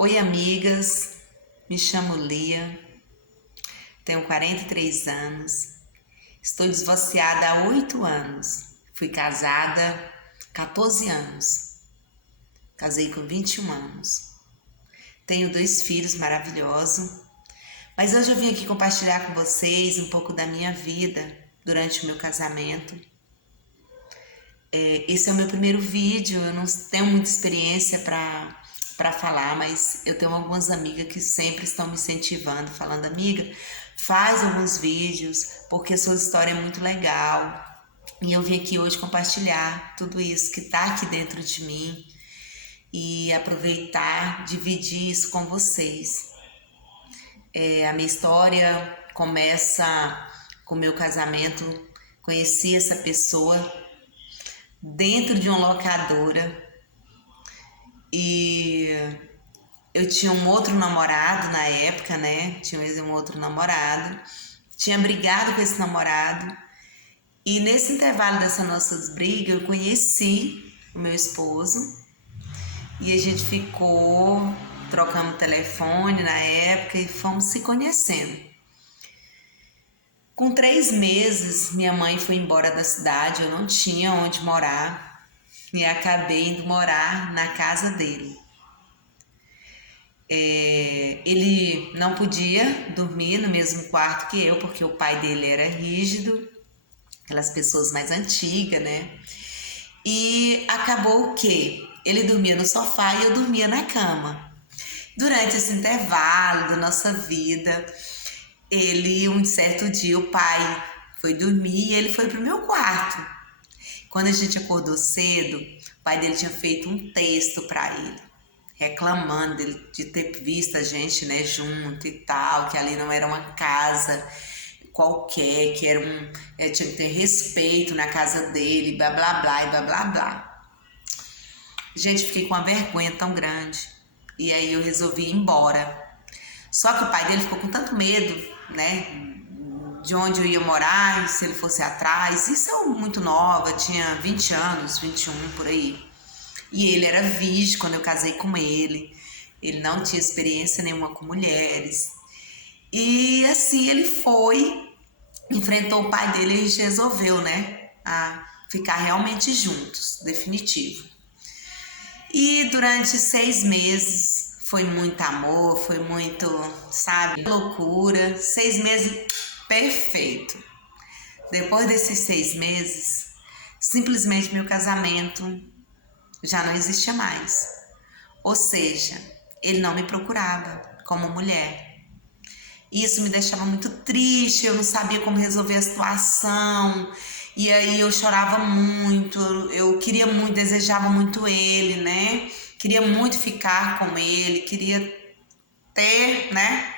Oi, amigas, me chamo Lia, tenho 43 anos, estou divorciada há 8 anos, fui casada 14 anos, casei com 21 anos, tenho 2 filhos maravilhosos, mas hoje eu vim aqui compartilhar com vocês um pouco da minha vida durante o meu casamento. Esse é o meu primeiro vídeo, eu não tenho muita experiência para falar, mas eu tenho algumas amigas que sempre estão me incentivando, falando: amiga, faz alguns vídeos, porque a sua história é muito legal. E eu vim aqui hoje compartilhar tudo isso que está aqui dentro de mim e aproveitar, dividir isso com vocês. A minha história começa com o meu casamento. Conheci essa pessoa dentro de uma locadora e eu tinha um outro namorado na época, né? Tinha um outro namorado, tinha brigado com esse namorado e nesse intervalo dessas nossas brigas eu conheci o meu esposo e a gente ficou trocando telefone na época e fomos se conhecendo. Com 3 meses, minha mãe foi embora da cidade, eu não tinha onde morar e acabei indo morar na casa dele. Ele não podia dormir no mesmo quarto que eu, porque o pai dele era rígido, aquelas pessoas mais antigas, né? E acabou que ele dormia no sofá e eu dormia na cama. Durante esse intervalo da nossa vida, um certo dia, o pai foi dormir e ele foi pro meu quarto. Quando a gente acordou cedo, o pai dele tinha feito um texto para ele, reclamando de ter visto a gente, né, junto e tal, que ali não era uma casa qualquer, que era tinha que ter respeito na casa dele, blá blá blá e blá blá blá. Gente, fiquei com uma vergonha tão grande e aí eu resolvi ir embora. Só que o pai dele ficou com tanto medo, né, de onde eu ia morar, se ele fosse atrás. Isso eu muito nova, tinha 20 anos, 21 por aí. E ele era virgem quando eu casei com ele. Ele não tinha experiência nenhuma com mulheres. E assim ele foi, enfrentou o pai dele e a gente resolveu, né, a ficar realmente juntos, definitivo. E durante 6 meses foi muito amor, foi muito, sabe, loucura. 6 meses perfeito. Depois desses 6 meses, simplesmente meu casamento já não existia mais. Ou seja, ele não me procurava como mulher. Isso me deixava muito triste, eu não sabia como resolver a situação. E aí eu chorava muito, eu queria muito, desejava muito ele, né? Queria muito ficar com ele, queria ter, né?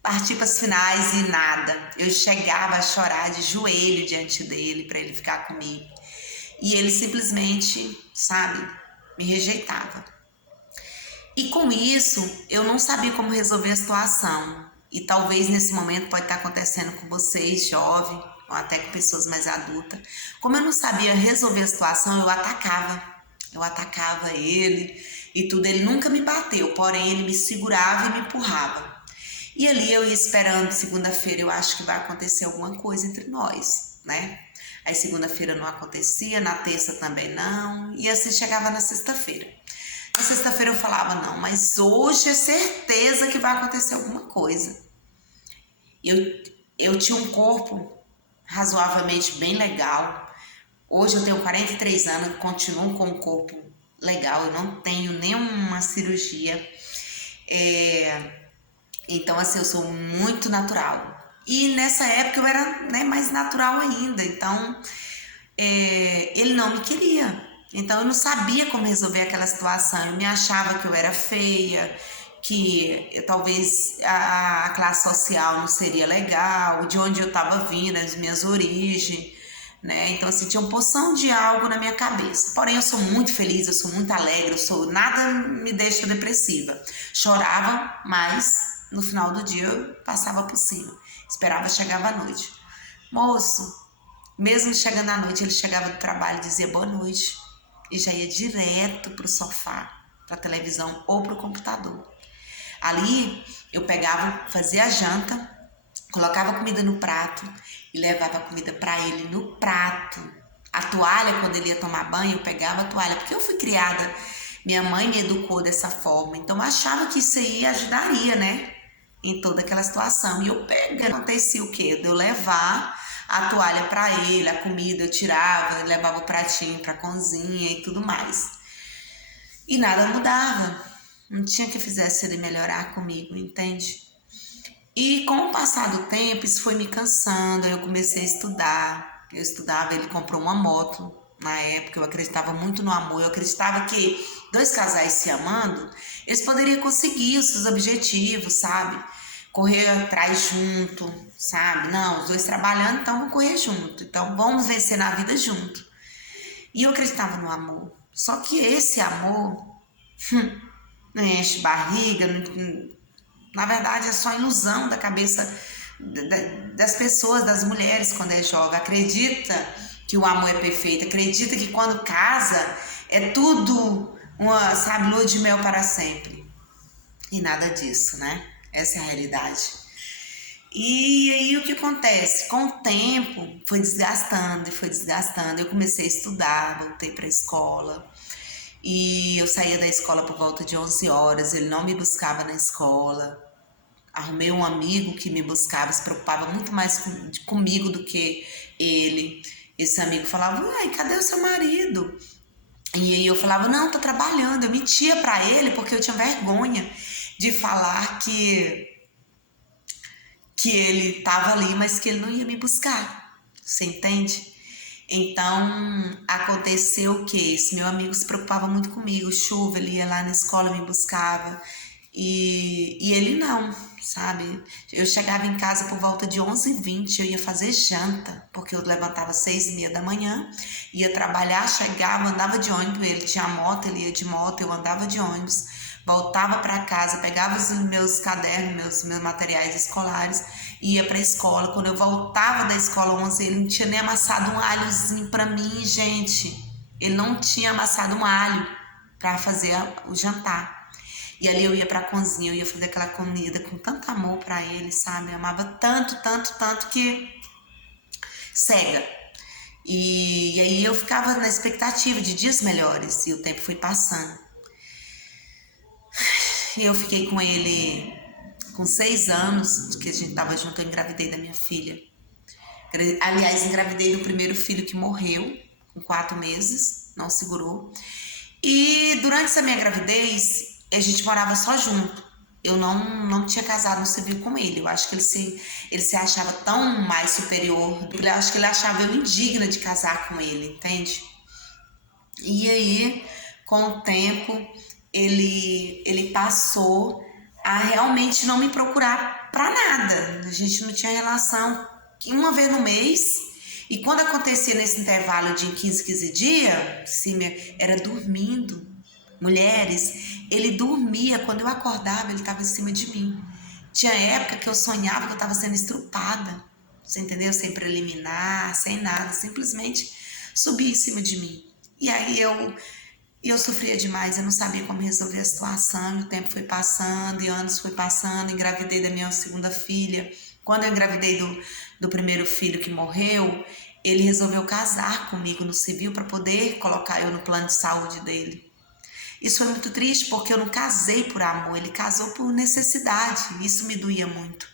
Partir para as finais e nada. Eu chegava a chorar de joelho diante dele para ele ficar comigo. E ele simplesmente, sabe, me rejeitava. E com isso, eu não sabia como resolver a situação. E talvez nesse momento pode estar acontecendo com vocês, jovem, ou até com pessoas mais adultas. Como eu não sabia resolver a situação, eu atacava. Eu atacava ele e tudo. Ele nunca me bateu, porém ele me segurava e me empurrava. E ali eu ia esperando, segunda-feira eu acho que vai acontecer alguma coisa entre nós, né? Aí segunda-feira não acontecia, na terça também não, e assim chegava na sexta-feira. Na sexta-feira eu falava: não, mas hoje é certeza que vai acontecer alguma coisa. Eu tinha um corpo razoavelmente bem legal. Hoje eu tenho 43 anos, continuo com um corpo legal, eu não tenho nenhuma cirurgia. Então, assim, eu sou muito natural. E nessa época eu era, né, mais natural ainda. Então, ele não me queria. Então, eu não sabia como resolver aquela situação. Eu me achava que eu era feia, que talvez a classe social não seria legal, de onde eu estava vindo, as minhas origens, né? Então, assim, tinha uma porção de algo na minha cabeça. Porém, eu sou muito feliz, eu sou muito alegre, nada me deixa depressiva. Chorava, mas no final do dia eu passava por cima. Esperava, chegava a noite. Moço, mesmo chegando à noite, ele chegava do trabalho e dizia boa noite. E já ia direto pro sofá. para a televisão ou para o computador. Ali eu pegava, fazia a janta, colocava a comida no prato e levava a comida para ele no prato. A toalha, quando ele ia tomar banho, eu pegava a toalha, porque eu fui criada, minha mãe me educou dessa forma, então eu achava que isso aí ajudaria, né, em toda aquela situação. E eu pegava, acontecia o quê? De eu levar a toalha para ele, a comida eu tirava, eu levava o pratinho para a cozinha e tudo mais. E nada mudava, não tinha que fizesse ele melhorar comigo, entende? E com o passar do tempo, isso foi me cansando, eu comecei a estudar. Eu estudava, ele comprou uma moto. Na época, eu acreditava muito no amor. Eu acreditava que dois casais se amando, eles poderiam conseguir os seus objetivos, sabe? Correr atrás junto, sabe? Não, os dois trabalhando, então vamos correr junto. Então vamos vencer na vida junto. E eu acreditava no amor. Só que esse amor não enche barriga, na verdade é só ilusão da cabeça das pessoas, das mulheres quando é jovem. Acredita que o amor é perfeito, acredita que quando casa é tudo uma, sabe, lua de mel para sempre. E nada disso, né? Essa é a realidade. E aí o que acontece? Com o tempo foi desgastando e foi desgastando. Eu comecei a estudar, voltei para a escola. E eu saía da escola por volta de 11 horas, ele não me buscava na escola. Arrumei um amigo que me buscava, se preocupava muito mais comigo do que ele. Esse amigo falava, uai, cadê o seu marido? E aí eu falava, não, tô trabalhando. Eu mentia pra ele porque eu tinha vergonha de falar que ele tava ali, mas que ele não ia me buscar. Você entende? Então, aconteceu o que? Esse meu amigo se preocupava muito comigo. Chuva, ele ia lá na escola, me buscava. E ele não, sabe? Eu chegava em casa por volta de 11h20, eu ia fazer janta, porque eu levantava 6h30 da manhã, ia trabalhar, chegava, andava de ônibus, ele tinha moto, ele ia de moto, eu andava de ônibus, voltava para casa, pegava os meus cadernos, meus materiais escolares, ia para a escola. Quando eu voltava da escola 11, ele não tinha nem amassado um alhozinho para mim, gente. Ele não tinha amassado um alho para fazer o jantar. E ali eu ia pra cozinha, eu ia fazer aquela comida com tanto amor pra ele, sabe? Eu amava tanto, tanto, tanto que cega. E aí eu ficava na expectativa de dias melhores e o tempo foi passando. E eu fiquei com ele com 6 anos, que a gente tava junto, eu engravidei da minha filha. Aliás, engravidei do primeiro filho que morreu com 4 meses, não segurou. E durante essa minha gravidez, a gente morava só junto. Eu não tinha casado no civil com ele. Eu acho que ele se achava tão mais superior. Eu acho que ele achava eu indigna de casar com ele, entende? E aí, com o tempo, ele passou a realmente não me procurar pra nada. A gente não tinha relação uma vez no mês. E quando acontecia nesse intervalo de 15 dias, assim, era dormindo. Mulheres, ele dormia, quando eu acordava, ele estava em cima de mim. Tinha época que eu sonhava que eu estava sendo estrupada, você entendeu? Sem preliminar, sem nada, simplesmente subia em cima de mim. E aí eu sofria demais, eu não sabia como resolver a situação, e o tempo foi passando, e anos foi passando, engravidei da minha segunda filha. Quando eu engravidei do primeiro filho que morreu, ele resolveu casar comigo no civil para poder colocar eu no plano de saúde dele. Isso foi muito triste porque eu não casei por amor, ele casou por necessidade, isso me doía muito.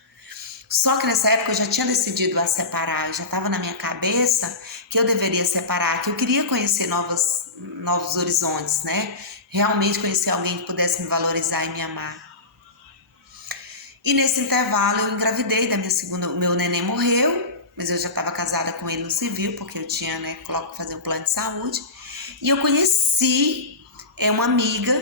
Só que nessa época eu já tinha decidido a separar, já estava na minha cabeça que eu deveria separar, que eu queria conhecer novos horizontes, né? Realmente conhecer alguém que pudesse me valorizar e me amar. E nesse intervalo eu engravidei da minha segunda, o meu neném morreu, mas eu já estava casada com ele no civil, porque eu tinha, né, que fazer um plano de saúde. E eu conheci uma amiga,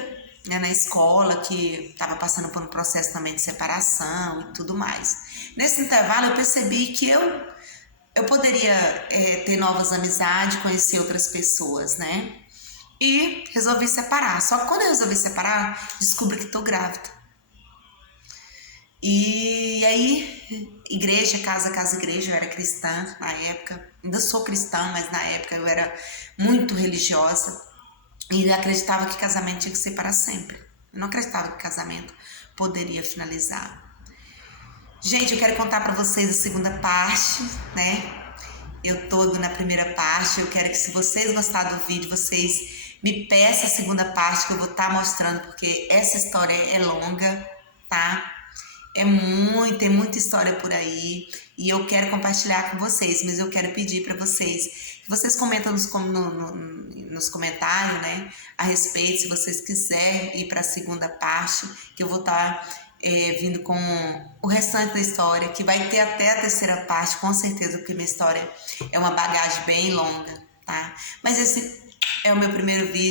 né, na escola que estava passando por um processo também de separação e tudo mais. Nesse intervalo eu percebi que eu poderia ter novas amizades, conhecer outras pessoas, né? E resolvi separar. Só que quando eu resolvi separar, descobri que estou grávida. E aí, igreja, casa, igreja, eu era cristã na época. Ainda sou cristã, mas na época eu era muito religiosa. E acreditava que casamento tinha que ser para sempre. Eu não acreditava que casamento poderia finalizar. Gente, eu quero contar para vocês a segunda parte, né? Eu tô na primeira parte, eu quero que, se vocês gostaram do vídeo, vocês me peçam a segunda parte que eu vou estar mostrando, porque essa história é longa, tá? Tem muita história por aí e eu quero compartilhar com vocês, mas eu quero pedir para vocês que vocês comentem nos comentários, né, a respeito, se vocês quiserem ir para a segunda parte, que eu vou estar vindo com o restante da história, que vai ter até a terceira parte, com certeza, porque minha história é uma bagagem bem longa, tá? Mas esse é o meu primeiro vídeo.